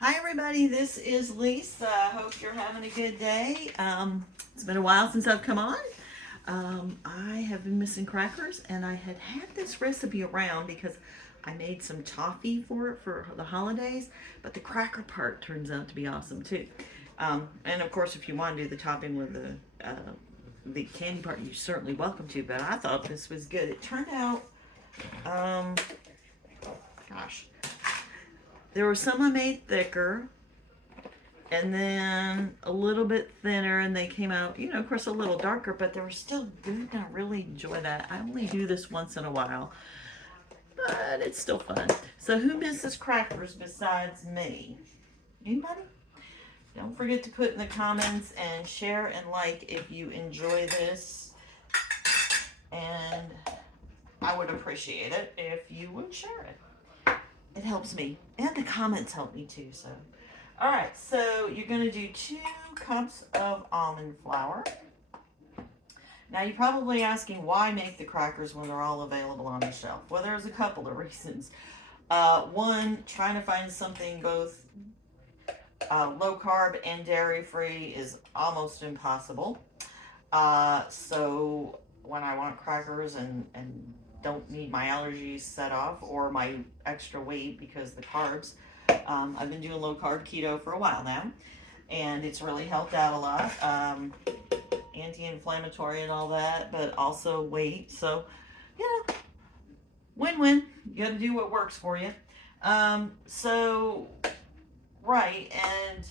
Hi everybody, this is Lisa. Hope you're having a good day. It's been a while since I've come on. I have been missing crackers and I had this recipe around because I made some toffee for it for the holidays, but the cracker part turns out to be awesome too. And of course, if you want to do the topping with the candy part, you're certainly welcome to, but I thought this was good. It turned out, um, gosh, there were some I made thicker and then a little bit thinner, and they came out, of course, a little darker, but they were still good. I really enjoy that. I only do this once in a while, but it's still fun. So who misses crackers besides me? Anybody? Don't forget to put in the comments and share and like if you enjoy this, and I would appreciate it if you would share it. It helps me, and the comments help me too. So all right, so you're going to do 2 cups of almond flour. Now you're probably asking why make the crackers when they're all available on the shelf. Well, there's a couple of reasons. One, trying to find something both low carb and dairy free is almost impossible. So when I want crackers and don't need my allergies set off or my extra weight because the carbs, I've been doing low carb keto for a while now, and it's really helped out a lot. Anti-inflammatory and all that, but also weight. So, win-win. You got to do what works for you. So, right, and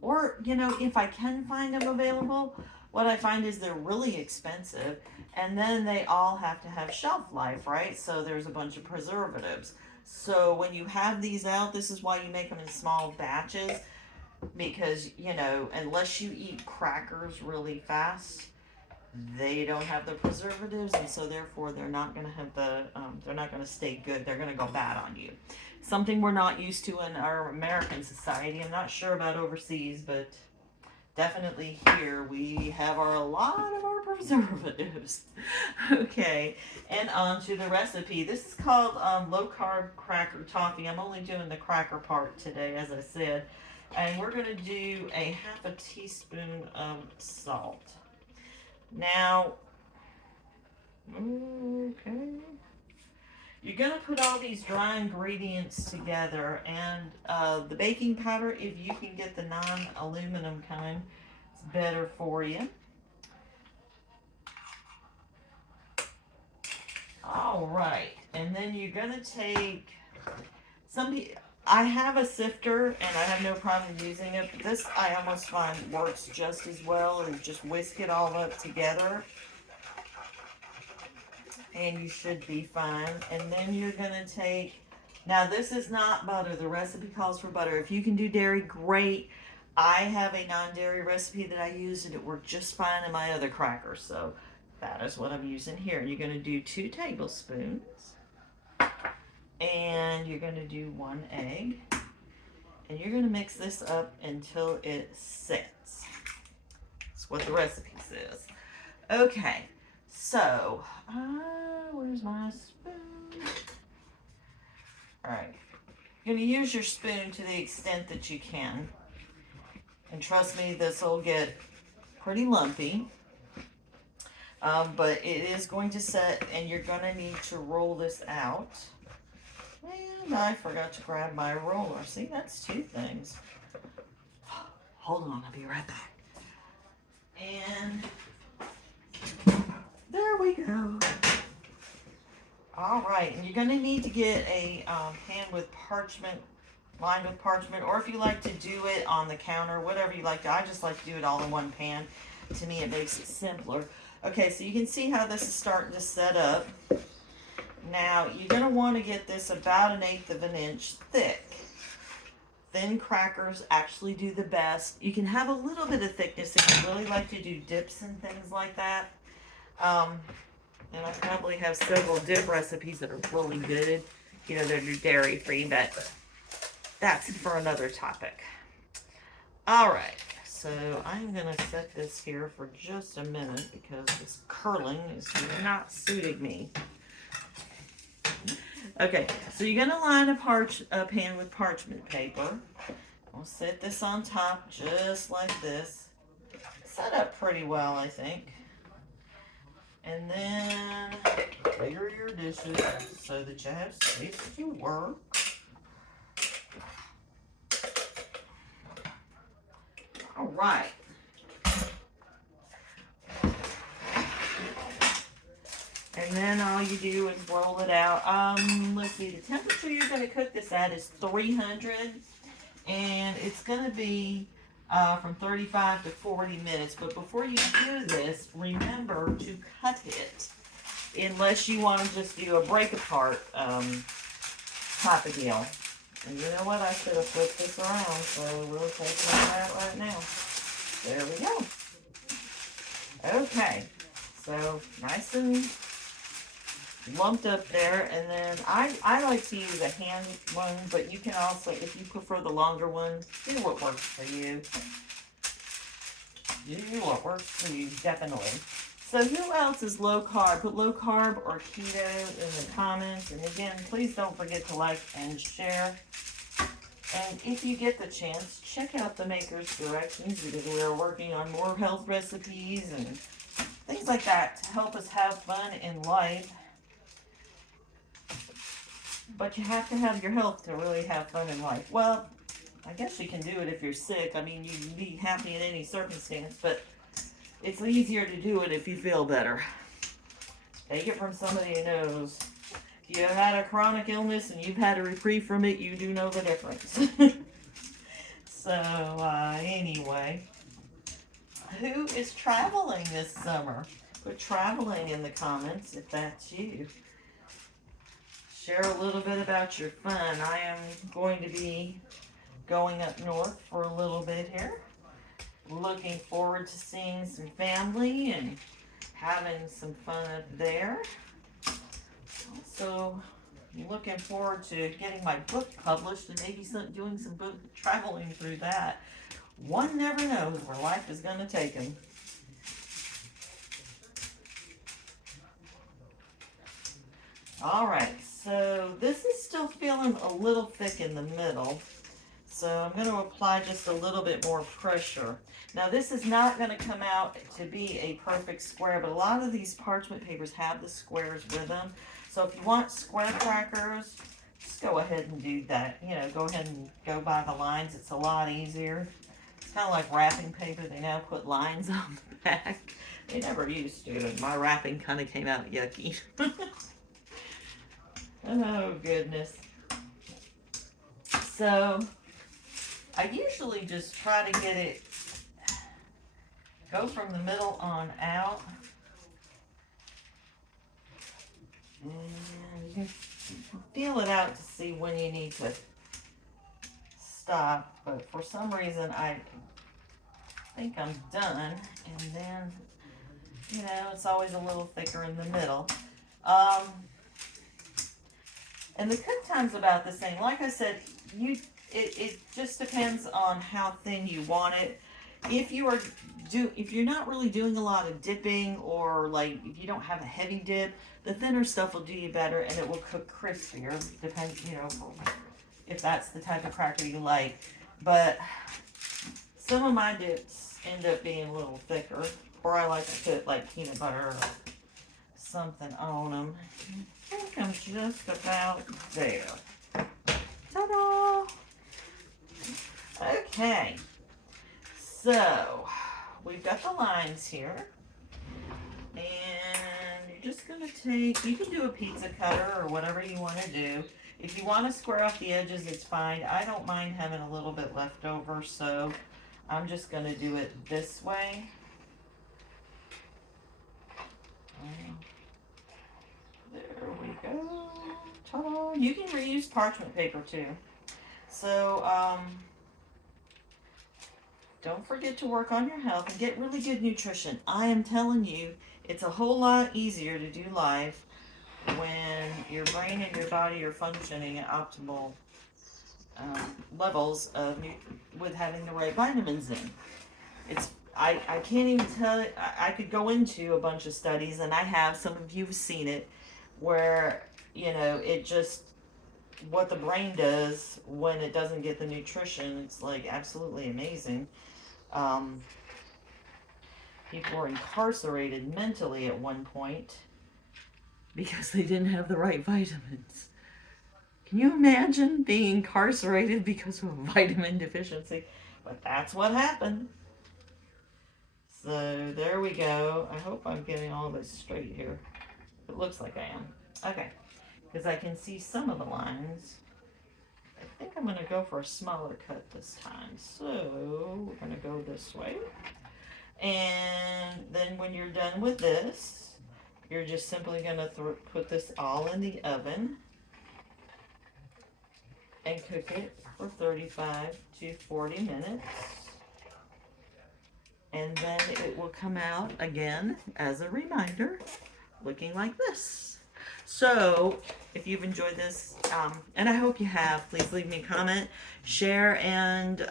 or if I can find them available, what I find is they're really expensive, and then they all have to have shelf life, right? So there's a bunch of preservatives. So when you have these out, this is why you make them in small batches, because unless you eat crackers really fast, they don't have the preservatives, and so therefore they're not going to have they're not going to stay good. They're going to go bad on you. Something we're not used to in our American society. I'm not sure about overseas, but definitely here we have a lot of our preservatives. Okay, and on to the recipe. This is called low carb cracker toffee. I'm only doing the cracker part today, as I said, and we're going to do a half a teaspoon of salt. Now, okay, you're going to put all these dry ingredients together, and the baking powder, if you can get the non-aluminum kind, it's better for you. All right, and then you're going to take I have a sifter and I have no problem using it, but this I almost find works just as well, and just whisk it all up together and you should be fine. And then you're going to take, now this is not butter, the recipe calls for butter. If you can do dairy, great. I have a non-dairy recipe that I use and it worked just fine in my other crackers, so that is what I'm using here. You're going to do 2 tablespoons, and you're going to do 1 egg, and you're going to mix this up until it sets. That's what the recipe says. Okay, so where's my spoon? All right, you're going to use your spoon to the extent that you can, and trust me, this will get pretty lumpy. But it is going to set, and you're going to need to roll this out. And I forgot to grab my roller. See, that's 2 things. Hold on, I'll be right back. And there we go. All right, and you're going to need to get a pan with parchment, lined with parchment, or if you like to do it on the counter, whatever you like to. I just like to do it all in one pan. To me, it makes it simpler. Okay, so you can see how this is starting to set up. Now, you're going to want to get this about 1/8 of an inch thick. Thin crackers actually do the best. You can have a little bit of thickness if you really like to do dips and things like that. And I probably have several dip recipes that are really good. They're dairy free, but that's for another topic. All right. So I'm going to set this here for just a minute because this curling is not suiting me. Okay, so you're gonna line a pan with parchment paper. We'll set this on top just like this. Set up pretty well, I think. And then clear your dishes so that you have space to work. All right. And then all you do is roll it out. Let's see, the temperature you're going to cook this at is 300, and it's going to be from 35 to 40 minutes. But before you do this, remember to cut it, unless you want to just do a break apart type of deal. And you know what? I should have flipped this around, so we'll take it out right now. There we go. Okay, so nice and lumped up there, and then I like to use a hand one, but you can also, if you prefer the longer one, do what works for you. Do what works for you, definitely. So who else is low carb? Put low carb or keto in the comments, and again, please don't forget to like and share. And if you get the chance, check out the maker's directions, because we are working on more health recipes and things like that to help us have fun in life. But you have to have your health to really have fun in life. Well, I guess you can do it if you're sick. I mean, you can be happy in any circumstance, but it's easier to do it if you feel better. Take it from somebody who knows. If you have had a chronic illness and you've had a reprieve from it, you do know the difference. So, anyway, who is traveling this summer? Put traveling in the comments if that's you. Share a little bit about your fun. I am going to be going up north for a little bit here. Looking forward to seeing some family and having some fun up there. Also, I'm looking forward to getting my book published and maybe doing some book traveling through that. One never knows where life is going to take him. All right, so this is still feeling a little thick in the middle. So I'm going to apply just a little bit more pressure. Now this is not going to come out to be a perfect square, but a lot of these parchment papers have the squares with them. So if you want square crackers, just go ahead and do that. You know, go ahead and go by the lines. It's a lot easier. It's kind of like wrapping paper. They now put lines on the back. They never used to. And my wrapping kind of came out yucky. Oh, goodness. So I usually just try to get it, go from the middle on out. And you can feel it out to see when you need to stop. But for some reason, I think I'm done. And then, you know, it's always a little thicker in the middle. And the cook time's about the same. Like I said, it just depends on how thin you want it. If you're not really doing a lot of dipping, or like if you don't have a heavy dip, the thinner stuff will do you better and it will cook crispier. Depends, you know, if that's the type of cracker you like. But some of my dips end up being a little thicker, or I like to put like peanut butter or something on them. I think I'm just about there. Ta-da! Okay, so we've got the lines here, and you're just gonna take, you can do a pizza cutter or whatever you want to do. If you want to square off the edges, it's fine. I don't mind having a little bit left over, so I'm just gonna do it this way. There we go. Ta-da! You can reuse parchment paper too. So, don't forget to work on your health and get really good nutrition. I am telling you, it's a whole lot easier to do life when your brain and your body are functioning at optimal levels with having the right vitamins in. I can't even tell it. I could go into a bunch of studies, and I have, some of you have seen it, where you know, it just, what the brain does when it doesn't get the nutrition, it's like absolutely amazing. Um, People were incarcerated mentally at one point because they didn't have the right vitamins. Can you imagine being incarcerated because of a vitamin deficiency? But that's what happened. So there we go. I hope I'm getting all this straight here. It looks like I am. Okay. Because I can see some of the lines. I think I'm going to go for a smaller cut this time. So we're going to go this way. And then when you're done with this, you're just simply going to put this all in the oven and cook it for 35 to 40 minutes. And then it will come out again, as a reminder, looking like this. So if you've enjoyed this, and I hope you have, please leave me a comment, share, and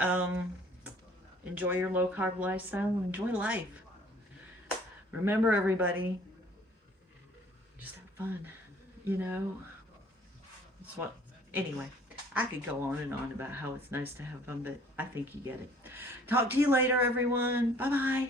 enjoy your low carb lifestyle and enjoy life. Remember, everybody, just have fun, you know. It's what, anyway, I could go on and on about how it's nice to have fun, but I think you get it. Talk to you later, everyone. Bye-bye.